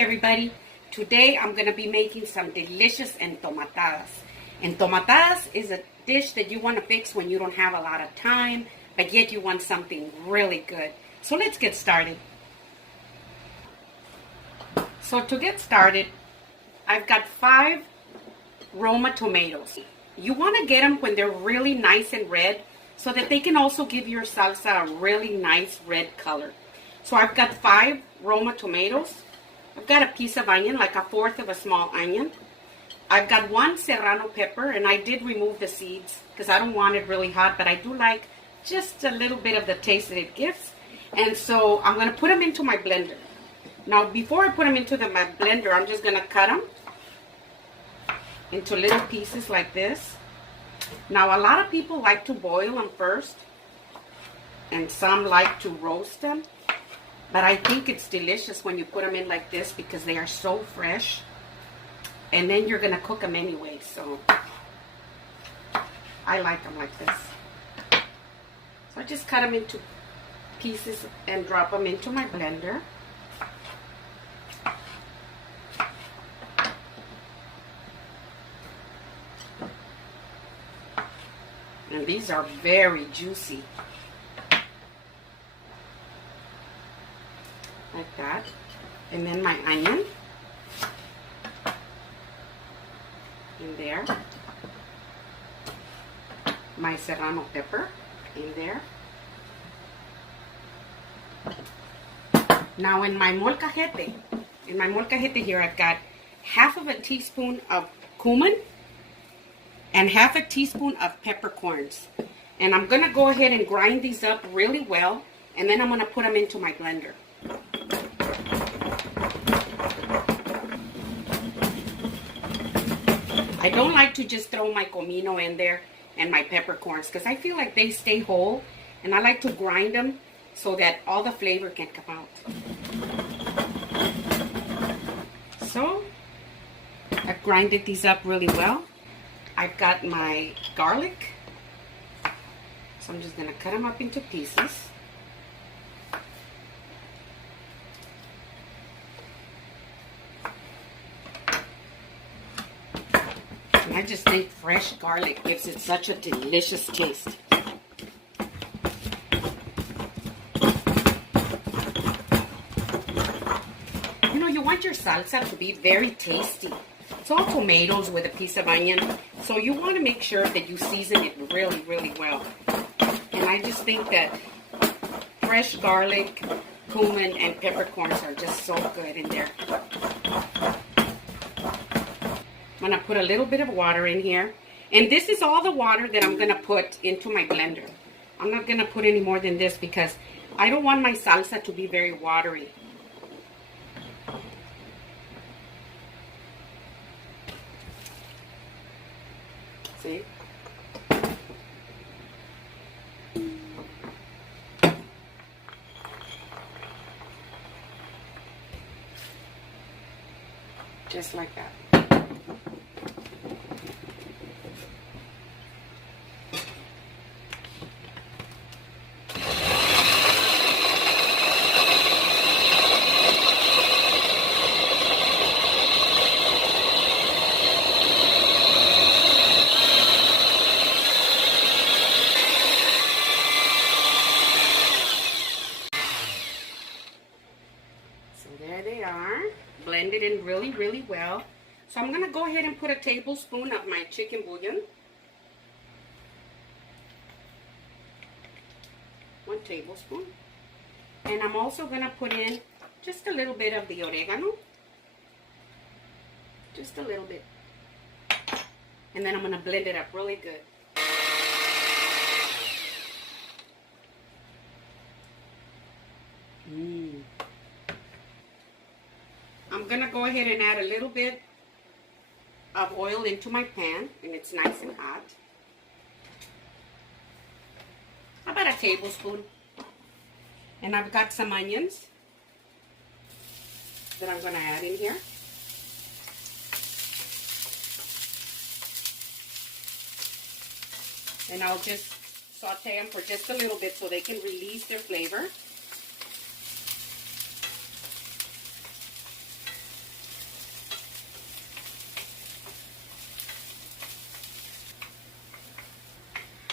everybody. Today I'm going to be making some delicious entomatadas. Entomatadas is a dish that you want to fix when you don't have a lot of time, but yet you want something really good. So let's get started. So to get started, I've got 5 Roma tomatoes. You want to get them when they're really nice and red so that they can also give your salsa a really nice red color. So I've got 5 Roma tomatoes. I've got a piece of onion, like 1/4 of a small onion. I've got 1 serrano pepper, and I did remove the seeds because I don't want it really hot, but I do like just a little bit of the taste that it gives. And so I'm going to put them into my blender. Now, before I put them into my blender, I'm just going to cut them into little pieces like this. Now, a lot of people like to boil them first, and some like to roast them. But I think it's delicious when you put them in like this because they are so fresh. And then you're going to cook them anyway. So I like them like this. So I just cut them into pieces and drop them into my blender. And these are very juicy. Like that. And then my onion in there. My serrano pepper in there. Now in my molcajete here, I've got 1/2 teaspoon of cumin and 1/2 teaspoon of peppercorns. And I'm going to go ahead and grind these up really well, and then I'm going to put them into my blender. I don't like to just throw my comino in there and my peppercorns because I feel like they stay whole, and I like to grind them so that all the flavor can come out. So I've grinded these up really well. I've got my garlic, so I'm just going to cut them up into pieces. And I just think fresh garlic gives it such a delicious taste. You know, you want your salsa to be very tasty. It's all tomatoes with a piece of onion, so you want to make sure that you season it really, really well. And I just think that fresh garlic, cumin, and peppercorns are just so good in there. I'm going to put a little bit of water in here. And this is all the water that I'm going to put into my blender. I'm not going to put any more than this because I don't want my salsa to be very watery. See? Just like that. There they are, blended in really, really well. So I'm going to go ahead and put a tablespoon of my chicken bouillon. 1 tablespoon. And I'm also going to put in just a little bit of the oregano. Just a little bit. And then I'm going to blend it up really good. I'm going to go ahead and add a little bit of oil into my pan, and it's nice and hot. About a tablespoon. And I've got some onions that I'm going to add in here. And I'll just saute them for just a little bit so they can release their flavor.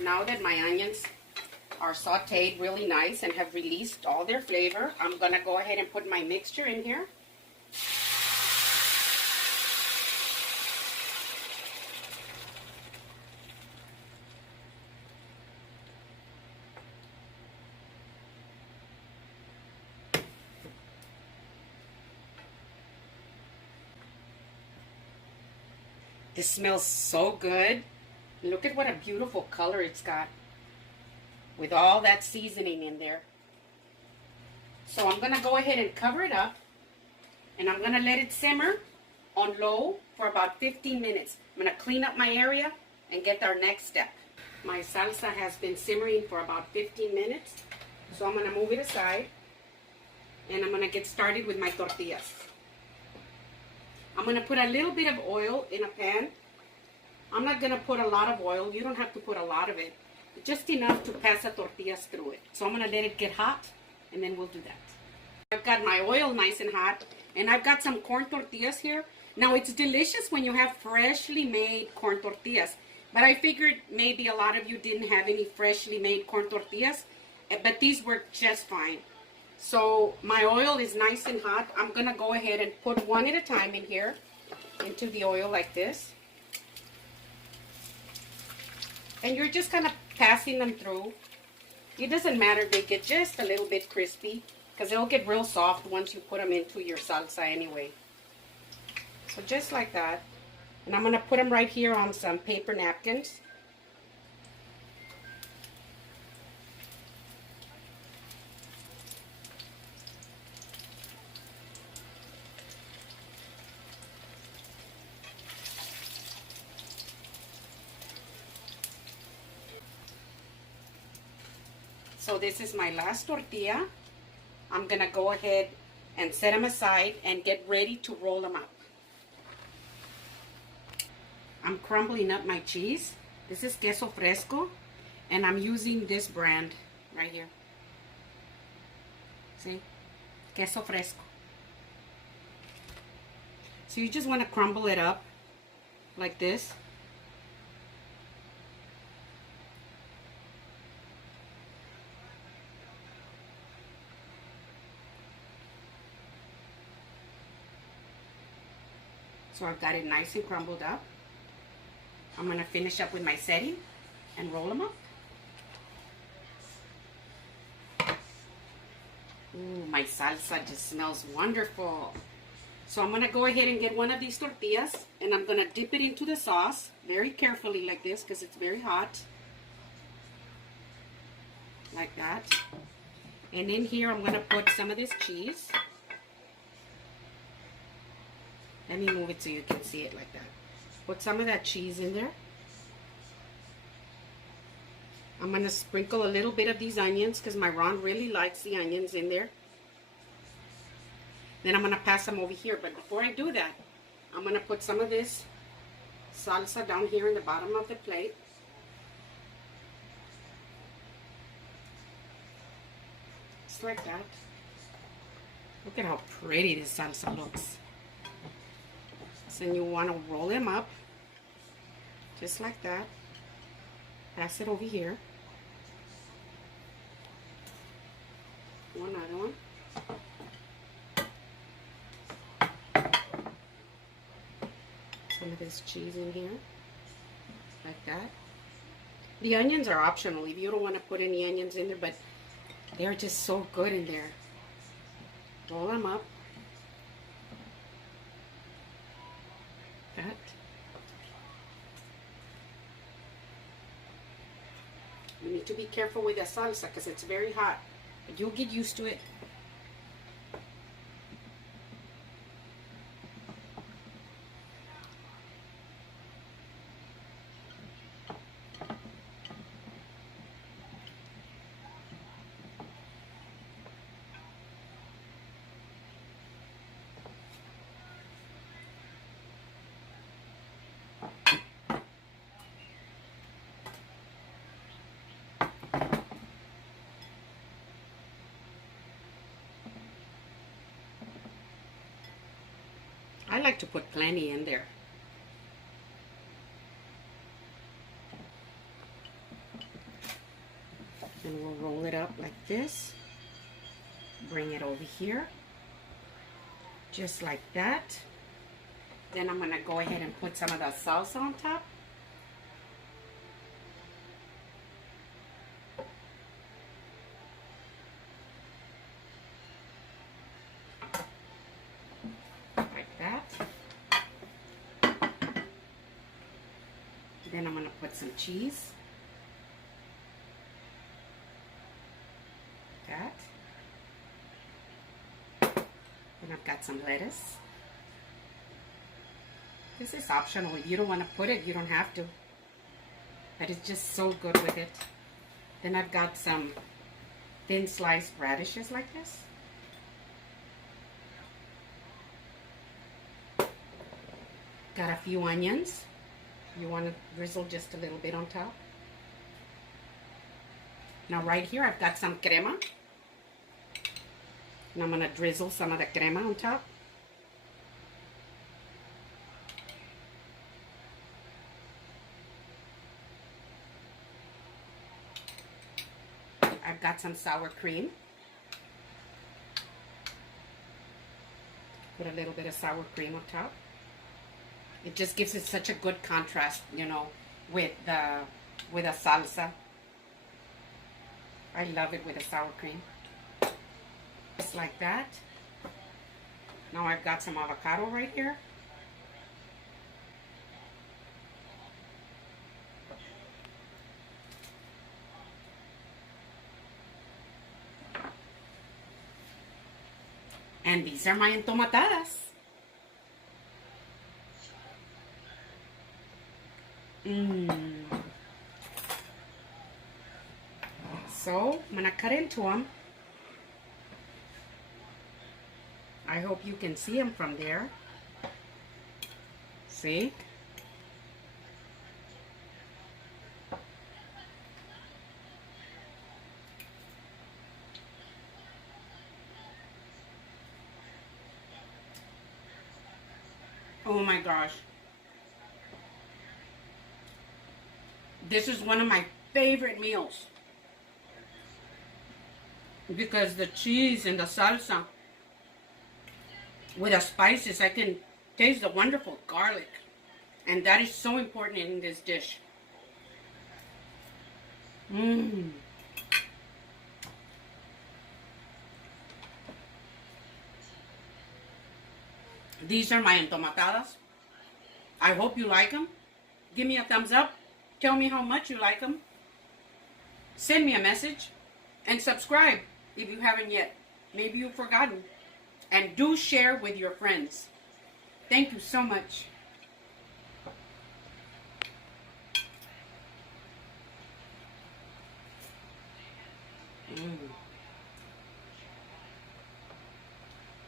Now that my onions are sauteed really nice and have released all their flavor, I'm gonna go ahead and put my mixture in here. This smells so good. Look at what a beautiful color it's got with all that seasoning in there. So I'm gonna go ahead and cover it up, and I'm gonna let it simmer on low for about 15 minutes. I'm gonna clean up my area and get our next step. My salsa has been simmering for about 15 minutes, so I'm gonna move it aside, and I'm gonna get started with my tortillas. I'm gonna put a little bit of oil in a pan. I'm not gonna put a lot of oil. You don't have to put a lot of it. Just enough to pass the tortillas through it. So I'm gonna let it get hot, and then we'll do that. I've got my oil nice and hot, and I've got some corn tortillas here. Now it's delicious when you have freshly made corn tortillas, but I figured maybe a lot of you didn't have any freshly made corn tortillas, but these work just fine. So my oil is nice and hot. I'm gonna go ahead and put one at a time in here, into the oil like this. And you're just kind of passing them through. It doesn't matter if they get just a little bit crispy, because they'll get real soft once you put them into your salsa anyway. So just like that. And I'm gonna put them right here on some paper napkins. So this is my last tortilla. I'm gonna go ahead and set them aside and get ready to roll them up. I'm crumbling up my cheese. This is Queso Fresco, and I'm using this brand right here. See? Queso Fresco. So you just want to crumble it up like this. So I've got it nice and crumbled up. I'm going to finish up with my setting and roll them up. Ooh, my salsa just smells wonderful. So I'm going to go ahead and get one of these tortillas, and I'm going to dip it into the sauce very carefully like this, because it's very hot. Like that. And in here I'm going to put some of this cheese. Let me move it so you can see it like that. Put some of that cheese in there. I'm going to sprinkle a little bit of these onions, because my Ron really likes the onions in there. Then I'm going to pass them over here. But before I do that, I'm going to put some of this salsa down here in the bottom of the plate. Just like that. Look at how pretty this salsa looks. And you want to roll them up just like that. Pass it over here. Another one. Some of this cheese in here like that. The onions are optional if you don't want to put any onions in there, but they're just so good in there. Roll them up. That. You need to be careful with the salsa because it's very hot, but you'll get used to it. I like to put plenty in there. And we'll roll it up like this. Bring it over here. Just like that. Then I'm going to go ahead and put some of the salsa on top. Like that. Then I'm going to put some cheese. Like that. Then I've got some lettuce. This is optional. If you don't want to put it, you don't have to. But it's just so good with it. Then I've got some thin sliced radishes like this. Got a few onions. You want to drizzle just a little bit on top. Now right here I've got some crema. And I'm going to drizzle some of the crema on top. I've got some sour cream. Put a little bit of sour cream on top. It just gives it such a good contrast, you know, with a salsa. I love it with a sour cream. Just like that. Now I've got some avocado right here. And these are my entomatadas. So, I'm gonna cut into them. I hope you can see them from there. See? Oh my gosh. This is one of my favorite meals. Because the cheese and the salsa with the spices, I can taste the wonderful garlic. And that is so important in this dish. These are my entomatadas. I hope you like them. Give me a thumbs up. Tell me how much you like them. Send me a message. And subscribe if you haven't yet. Maybe you've forgotten. And do share with your friends. Thank you so much.